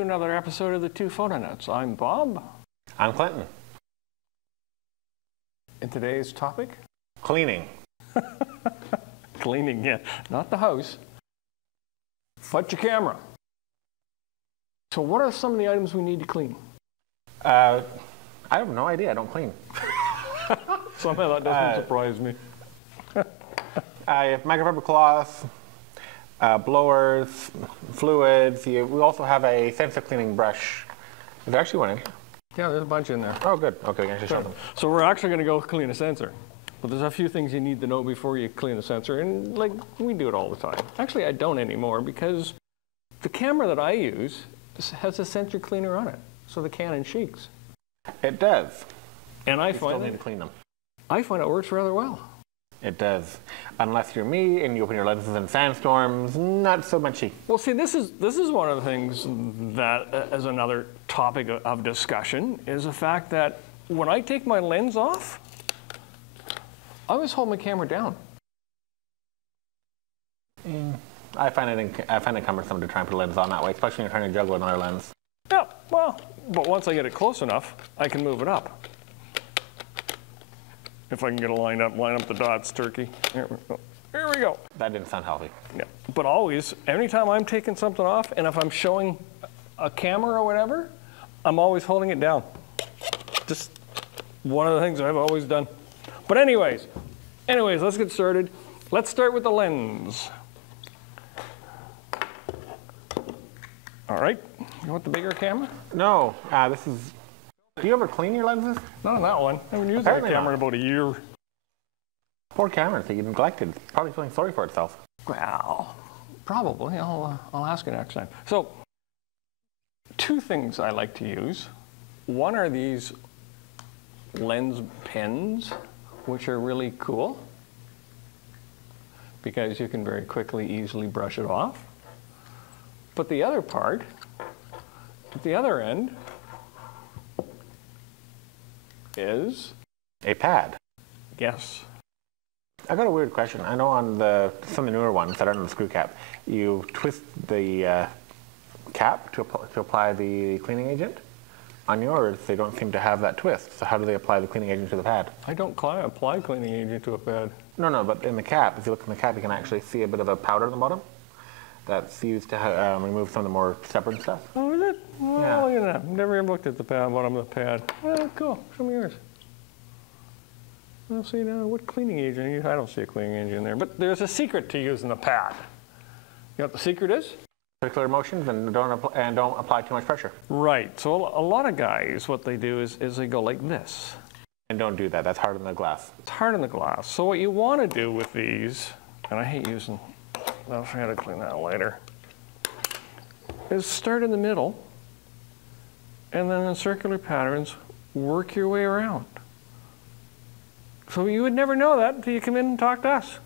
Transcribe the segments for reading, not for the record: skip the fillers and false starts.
to another episode of the Two Phononauts. I'm Bob. I'm Clinton. And today's topic? Cleaning. Cleaning, yeah. Not the house, but your camera. So what are some of the items we need to clean? I have no idea. I don't clean. Somehow that doesn't surprise me. I have microfiber cloth, blowers, fluids. We also have a sensor cleaning brush. Is there actually one in here? Yeah, there's a bunch in there. Oh, good. Okay, we can actually show them. So we're actually going to go clean a sensor. But there's a few things you need to know before you clean a sensor, and like we do it all the time. Actually, I don't anymore because the camera that I use has a sensor cleaner on it, so the Canon shakes. It does. And I still need to clean them. I find it works rather well. It does. Unless you're me and you open your lenses in sandstorms, not so muchy. Well, see, this is one of the things that, as another topic of discussion, is the fact that when I take my lens off, I always hold my camera down. I find it cumbersome to try and put a lens on that way, especially when you're trying to juggle another lens. Yeah, well, but once I get it close enough, I can move it up. If I can get it line up the dots, turkey. Here we go. Here we go. That didn't sound healthy. Yeah, but always, anytime I'm taking something off, and if I'm showing a camera or whatever, I'm always holding it down. Just one of the things I've always done. But anyways, let's get started. Let's start with the lens. All right, you want the bigger camera? No, this is... Do you ever clean your lenses? Not on that one. I haven't used that camera in about a year. Poor camera, so you neglected. Probably feeling sorry for itself. Well, probably. I'll ask it next time. So, two things I like to use. One are these lens pens, which are really cool because you can very quickly, easily brush it off. But the other part, at the other end, is a pad. Yes. I got a weird question. I know on some of the newer ones that aren't on the screw cap, you twist the cap to apply the cleaning agent. On yours, they don't seem to have that twist. So how do they apply the cleaning agent to the pad? I don't apply cleaning agent to a pad. No, but in the cap, if you look in the cap, you can actually see a bit of a powder at the bottom. That's used to remove some of the more stubborn stuff. Oh, is it? Well, yeah. Look at that. Never even looked at the bottom of the pad. Oh, cool. Show me yours. Well, see now, what cleaning agent? I don't see a cleaning agent in there. But there's a secret to using the pad. You know what the secret is? Circular motions and don't apply too much pressure. Right. So a lot of guys, what they do is they go like this. And don't do that. That's hard on the glass. It's hard on the glass. So what you want to do with these, and I hate using... I'll try to clean that later. Is start in the middle, and then in circular patterns, work your way around. So you would never know that until you come in and talk to us.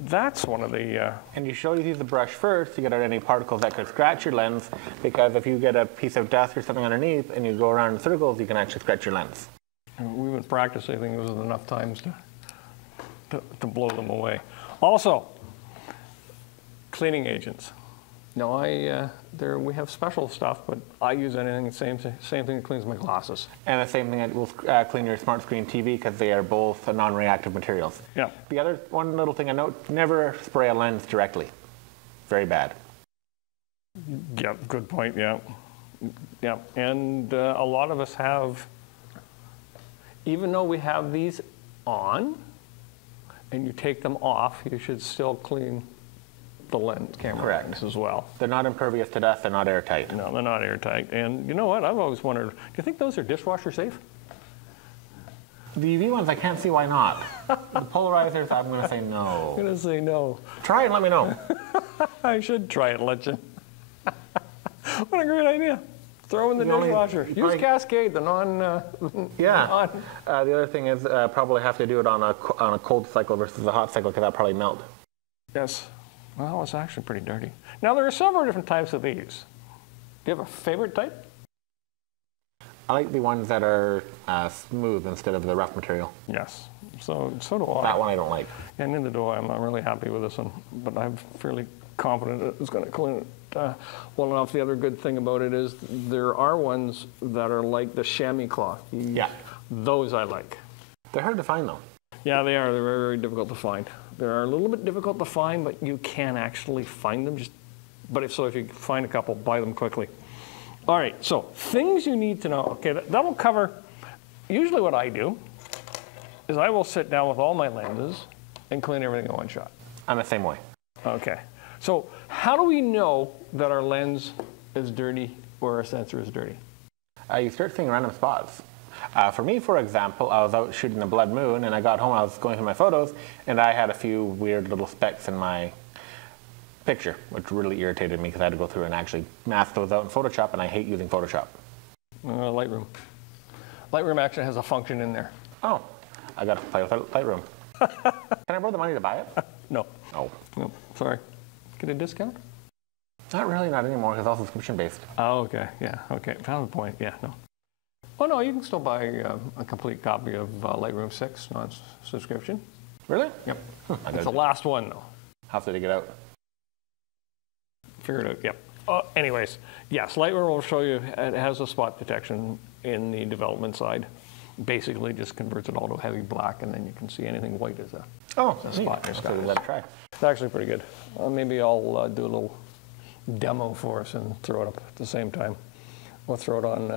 That's one of the... And you should always use the brush first to get out any particles that could scratch your lens, because if you get a piece of dust or something underneath and you go around in circles, you can actually scratch your lens. We've been practicing, I think it was enough times to blow them away. Also, cleaning agents. No, we have special stuff, but I use anything, same thing that cleans my glasses. And the same thing that will clean your smart screen TV because they are both non-reactive materials. Yeah. The other one little thing I note, never spray a lens directly. Very bad. Yeah, good point, yeah. Yeah, and a lot of us have, even though we have these on, and you take them off, you should still clean the lens camera lens as well. They're not impervious to dust, they're not airtight. No, they're not airtight. And you know what, I've always wondered, do you think those are dishwasher safe? The UV ones, I can't see why not. The polarizers, I'm going to say no. I'm going to say no. Try it and let me know. I should try it and let you. What a great idea. Throw in the dishwasher. Use Cascade, the yeah. The other thing is probably have to do it on a cold cycle versus a hot cycle because that'll probably melt. Yes. Well, it's actually pretty dirty. Now, there are several different types of these. Do you have a favorite type? I like the ones that are smooth instead of the rough material. Yes. So do I. That one I don't like. And neither do I. I'm not really happy with this one, but I have fairly confident that it's going to clean it well enough. The other good thing about it is there are ones that are like the chamois cloth. Yeah. Those I like. They're hard to find though. Yeah, they are. They're very, very difficult to find. They're a little bit difficult to find, but you can actually find them. But if you find a couple, buy them quickly. All right, so things you need to know. Okay, that'll cover, usually what I do is I will sit down with all my lenses and clean everything in one shot. I'm the same way. Okay, so how do we know that our lens is dirty or our sensor is dirty? You start seeing random spots. For me, for example, I was out shooting a blood moon, and I got home, I was going through my photos, and I had a few weird little specks in my picture, which really irritated me because I had to go through and actually mask those out in Photoshop, and I hate using Photoshop. Lightroom. Lightroom actually has a function in there. Oh, I got to play with Lightroom. Can I borrow the money to buy it? No. Oh. No, sorry. Get a discount? Not really, not anymore, because it's all subscription-based. Oh, okay. Yeah, okay. Found the point. Yeah, no. Oh, no, you can still buy a complete copy of Lightroom 6 non-subscription. Really? Yep. It's the last one, though. How did it get out? Figure it out, yep. Anyways, yes, Lightroom will show you it has a spot detection in the development side. Basically just converts it all to a heavy black, and then you can see anything white as a spot in your sky. Let it try. It's actually pretty good. Maybe I'll do a little demo for us and throw it up at the same time. We'll throw it on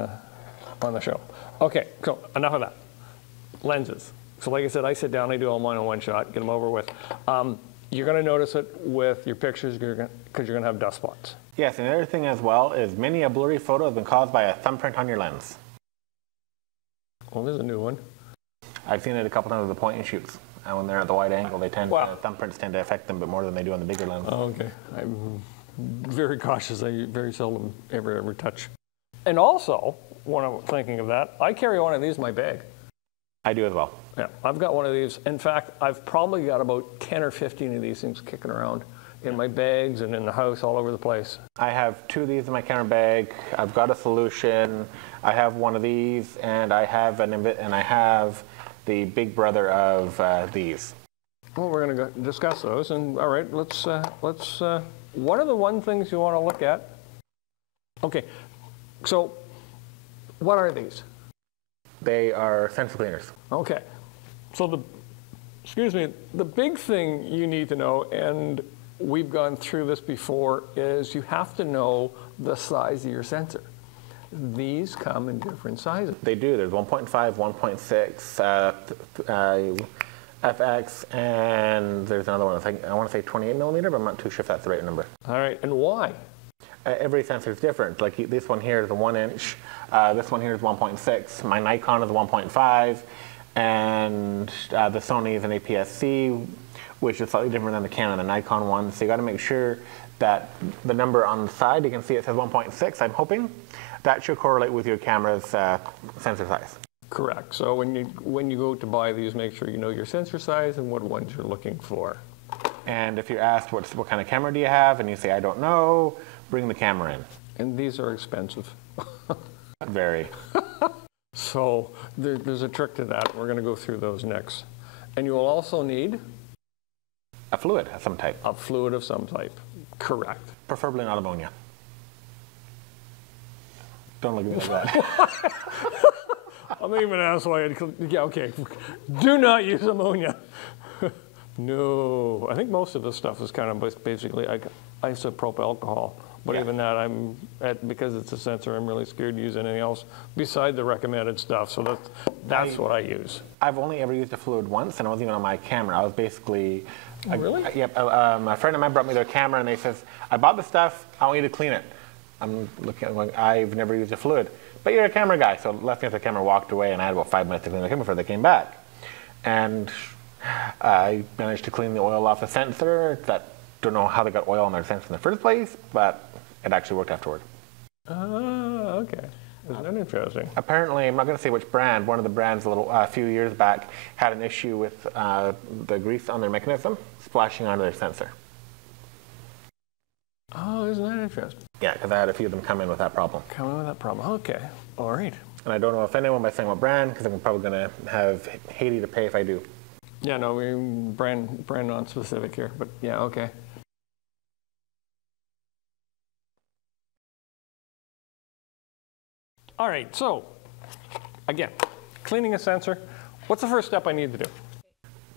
the show. Okay, so enough of that. Lenses. So like I said, I sit down, I do all mine in one shot, get them over with. You're going to notice it with your pictures because you're going to have dust spots. Yes, and the other thing as well is many a blurry photo has been caused by a thumbprint on your lens. Well, there's a new one. I've seen it a couple times with the point and shoots. And when they're at the wide angle, thumbprints tend to affect them, but more than they do on the bigger lens. Oh, okay. I'm very cautious. I very seldom ever touch. And also, when I'm thinking of that, I carry one of these in my bag. I do as well. Yeah, I've got one of these. In fact, I've probably got about 10 or 15 of these things kicking around in my bags and in the house all over the place. I have 2 of these in my camera bag. I've got a solution. I have one of these, and I have the big brother of these. Well, we're going to discuss those, and all right, let's. What are the one things you want to look at? Okay, so what are these? They are sensor cleaners. Okay, so the big thing you need to know, and we've gone through this before, is you have to know the size of your sensor. These come in different sizes. They do. There's 1.5, 1.6, FX, and there's another one. I want to say 28 millimeter, but I'm not too sure if that's the right number. All right, and why? Every sensor is different. Like this one here is a 1 inch. This one here is 1.6. My Nikon is a 1.5, and the Sony is an APS-C, which is slightly different than the Canon and the Nikon one. So you got to make sure that the number on the side, you can see it says 1.6. I'm hoping that should correlate with your camera's sensor size. Correct. So when you go to buy these, make sure you know your sensor size and what ones you're looking for. And if you're asked what kind of camera do you have, and you say I don't know, bring the camera in. And these are expensive. Very. So there's a trick to that. We're going to go through those next. And you will also need a fluid of some type. A fluid of some type. Correct. Preferably not ammonia. Don't look at me like that. I'm not even asked why. Yeah, okay. Do not use ammonia. No. I think most of this stuff is kind of basically isopropyl alcohol. But even that, because it's a sensor, I'm really scared to use anything else beside the recommended stuff. So that's what I use. I've only ever used a fluid once, and it wasn't even on my camera. I was basically... Oh, really? Yep. A friend of mine brought me their camera, and they says, I bought the stuff, I want you to clean it. I'm looking at it going, I've never used a fluid. But you're a camera guy, so left me with the camera, walked away, and I had about 5 minutes to clean the camera before they came back. And I managed to clean the oil off the sensor. Don't know how they got oil on their sensor in the first place, but it actually worked afterward. Oh, okay. Isn't that interesting? Apparently, I'm not going to say which brand, one of the brands a few years back had an issue with the grease on their mechanism splashing onto their sensor. Oh, isn't that interesting? Yeah, because I had a few of them come in with that problem. Okay. All right. And I don't know if anyone by saying what brand, because I'm probably going to have Haiti to pay if I do. Yeah, no, we brand non-specific here, but yeah, okay. All right, so again, cleaning a sensor. What's the first step I need to do?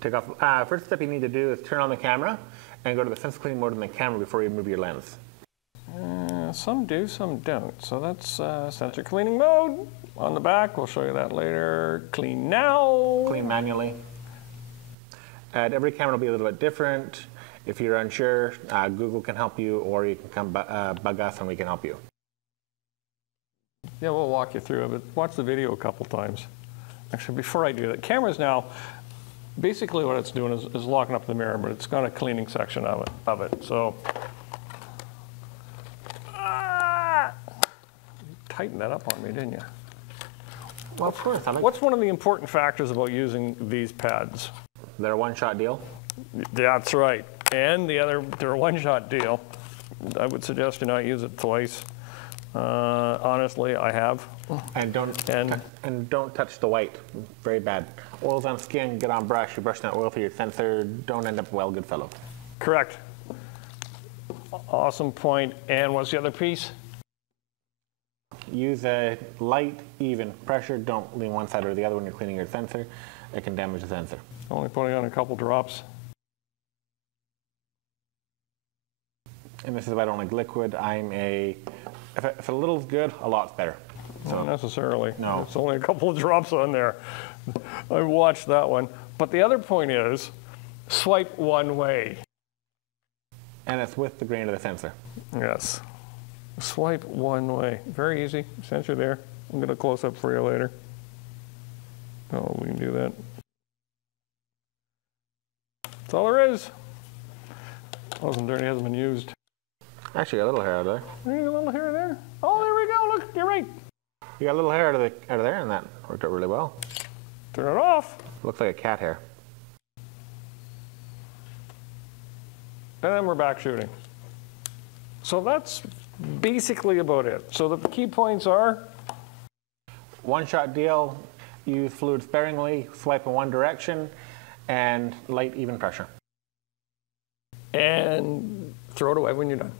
Take off. First step you need to do is turn on the camera and go to the sensor cleaning mode in the camera before you move your lens. Some do, some don't. So that's sensor cleaning mode on the back. We'll show you that later. Clean now. Clean manually. Every camera will be a little bit different. If you're unsure, Google can help you, or you can come bug us and we can help you. Yeah, we'll walk you through it, but watch the video a couple times. Actually, before I do that, cameras now, basically what it's doing is locking up the mirror, but it's got a cleaning section of it. So, you tightened that up on me, didn't you? Well, of course. What's one of the important factors about using these pads? They're a one-shot deal. That's right. And they're a one-shot deal. I would suggest you not use it twice. Honestly, I have. And don't touch the white. Very bad. Oils on skin, get on brush. You're brushing that oil through your sensor. Don't end up well, good fellow. Correct. Awesome point. And what's the other piece? Use a light, even pressure. Don't lean one side or the other when you're cleaning your sensor. It can damage the sensor. Only putting on a couple drops. And this is why I don't like liquid. If a little's good, a lot's better. So, not necessarily. No. It's only a couple of drops on there. I watched that one. But the other point is, swipe one way. And it's with the grain of the sensor. Yes. Swipe one way. Very easy. Sensor there. I'm going to close up for you later. Oh, we can do that. That's all there is. Wasn't dirty, hasn't been used. Actually, got a little hair out of there. There's a little hair there. Oh, there we go. Look, you're right. You got a little hair out of there, and that worked out really well. Turn it off. Looks like a cat hair. And then we're back shooting. So that's basically about it. So the key points are? One-shot deal. Use fluid sparingly. Swipe in one direction, and light, even pressure. And throw it away when you're done.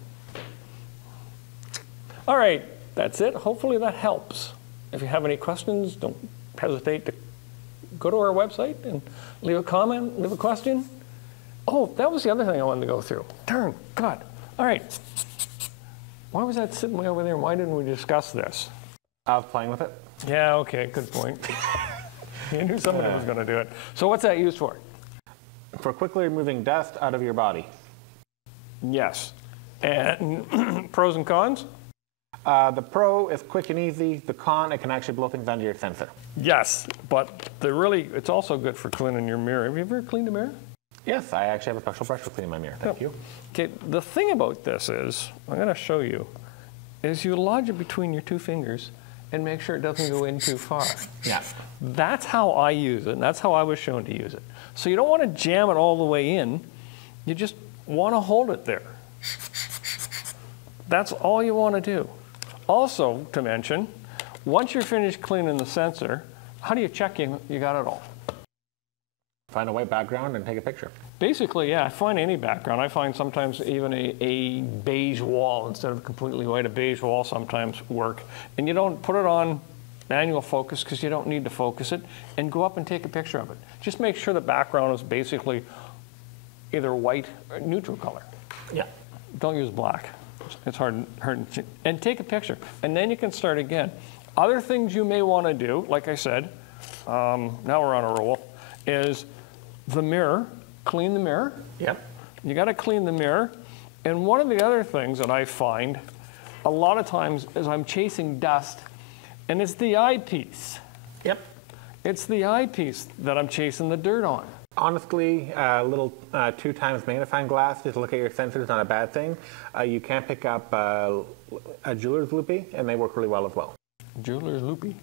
All right, that's it. Hopefully that helps. If you have any questions, don't hesitate to go to our website and leave a comment, leave a question. Oh, that was the other thing I wanted to go through. Darn, God. All right. Why was that sitting way over there, and why didn't we discuss this? I was playing with it. Yeah, okay, good point. You knew somebody was going to do it. So what's that used for? For quickly removing dust out of your body. Yes. And pros and cons? The pro is quick and easy. The con, it can actually blow things under your sensor. Yes, but it's also good for cleaning your mirror. Have you ever cleaned a mirror? Yes, I actually have a special brush for cleaning my mirror. Thank you. Okay, the thing about this is, I'm going to show you, is you lodge it between your two fingers and make sure it doesn't go in too far. Yeah. That's how I use it, and that's how I was shown to use it. So you don't want to jam it all the way in. You just want to hold it there. That's all you want to do. Also, to mention, once you're finished cleaning the sensor, how do you check you got it all? Find a white background and take a picture. Basically, yeah, find any background. I find sometimes even a beige wall instead of completely white, a beige wall sometimes work. And you don't put it on manual focus because you don't need to focus it, and go up and take a picture of it. Just make sure the background is basically either white or neutral color. Yeah. Don't use black. It's hard. And take a picture, and then you can start again. Other things you may want to do, like I said, now we're on a roll, is the mirror. Clean the mirror. Yep. You got to clean the mirror. And one of the other things that I find a lot of times is I'm chasing dust, and it's the eyepiece. Yep. It's the eyepiece that I'm chasing the dirt on. Honestly, a little 2 times magnifying glass just to look at your sensor is not a bad thing. You can pick up a jeweler's loopy, and they work really well as well. Jeweler's loopy.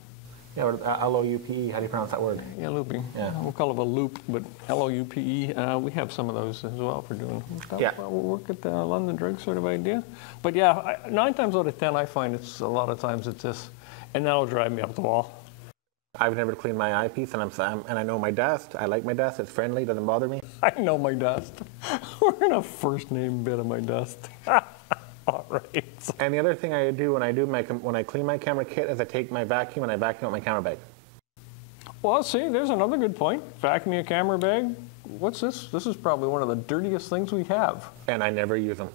Yeah, L-O-U-P-E, how do you pronounce that word? Yeah, loopy. Yeah. We'll call it a loop, but L-O-U-P-E. We have some of those as well for doing stuff. Yeah. We'll work at the London Drug sort of idea. But yeah, 9 times out of 10, I find it's a lot of times it's this, and that'll drive me up the wall. I've never cleaned my eyepiece, and I know my dust. I like my dust. It's friendly. Doesn't bother me. I know my dust. We're in a first name bit of my dust. All right. And the other thing I do when I clean my camera kit is I take my vacuum and I vacuum out my camera bag. Well, see, there's another good point. Vacuum your camera bag. What's this? This is probably one of the dirtiest things we have. And I never use them.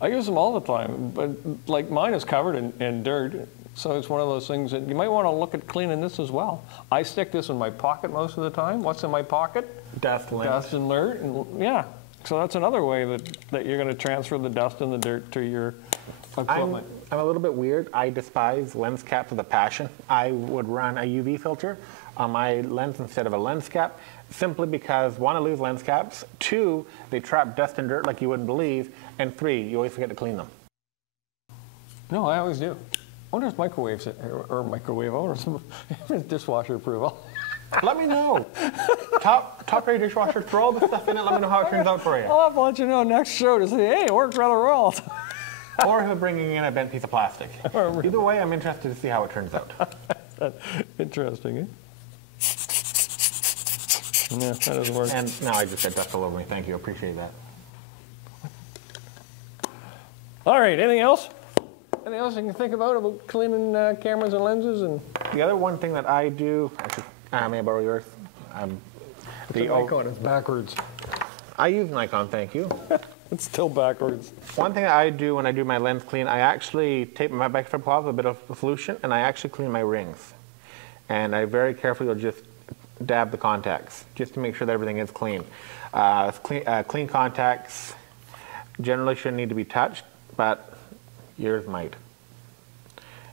I use them all the time, but like mine is covered in dirt, so it's one of those things that you might want to look at cleaning this as well. I stick this in my pocket most of the time. What's in my pocket? Dust, lint. Dust and dirt, and yeah. So that's another way that you're going to transfer the dust and the dirt to your equipment. I'm a little bit weird. I despise lens caps with a passion. I would run a UV filter on my lens instead of a lens cap, simply because, one, I lose lens caps, two, they trap dust and dirt like you wouldn't believe, and three, you always forget to clean them. No, I always do. I wonder if microwaves or microwave. I wonder if dishwasher approval. Let me know. Top rated dishwasher, throw all the stuff in it, let me know how it turns out for you. I'll have to let you know next show to say, hey, it worked rather well. Or if we're bringing in a bent piece of plastic. Either way, I'm interested to see how it turns out. Interesting, eh? Yeah, that doesn't work. And now I just got dust all over me. Thank you. Appreciate that. All right, anything else? Anything else you can think about cleaning cameras and lenses? And The other one thing that I do, actually, may I borrow yours? the Nikon is backwards. I use Nikon, thank you. It's still backwards. One thing that I do when I do my lens clean, I actually tape my backflip cloth with a bit of solution, and I actually clean my rings. And I very carefully will just dab the contacts, just to make sure that everything is clean. Clean contacts generally shouldn't need to be touched, but yours might.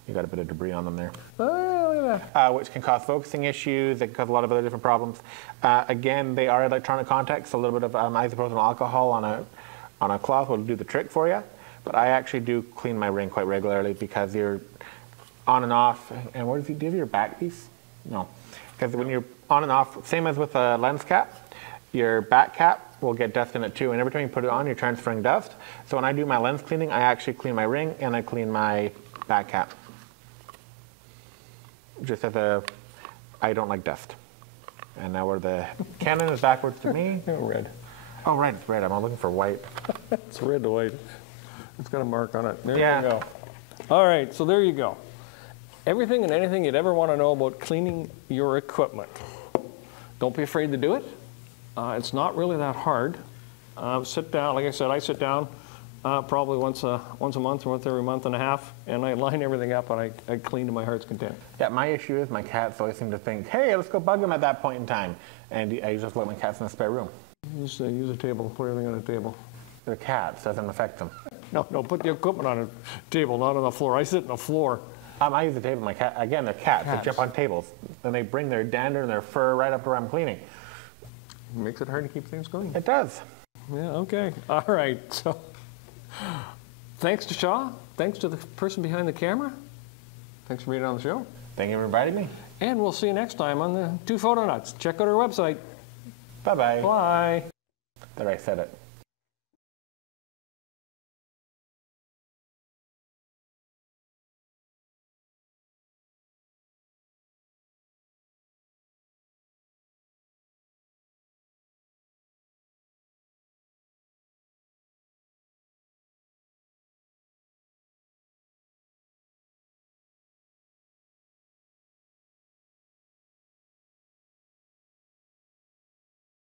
You got a bit of debris on them there. Oh, look at that. Which can cause focusing issues. It can cause a lot of other different problems. Again, they are electronic contacts. A little bit of isopropyl alcohol on a cloth will do the trick for you. But I actually do clean my ring quite regularly because you're on and off. And what do you have your back piece? No, because when you're on and off, same as with a lens cap, your back cap will get dust in it too. And every time you put it on, you're transferring dust. So when I do my lens cleaning, I actually clean my ring and I clean my back cap. Just as I don't like dust. And now where the Canon is backwards to me. Red. Oh, right, it's red. I'm looking for white. It's red to white. It's got a mark on it. There Yeah. you go. All right, so there you go. Everything and anything you'd ever want to know about cleaning your equipment. Don't be afraid to do it. It's not really that hard. Sit down. Like I said, I sit down probably once a month or once every month and a half, and I line everything up and I clean to my heart's content. Yeah, my issue is my cats always seem to think, hey, let's go bug them at that point in time. And I just let my cats in the spare room. Use a table. Put everything on a table. They're cats, doesn't affect them. No, put the equipment on a table, not on the floor. I sit on the floor. I use the table. My cat, again, they're cats. Cats. They jump on tables. And they bring their dander and their fur right up where I'm cleaning. Makes it hard to keep things going. It does. Yeah, okay. All right. So thanks to Shaw. Thanks to the person behind the camera. Thanks for being on the show. Thank you for inviting me. And we'll see you next time on the Two Photo Nuts. Check out our website. Bye-bye. Bye. There, I said it.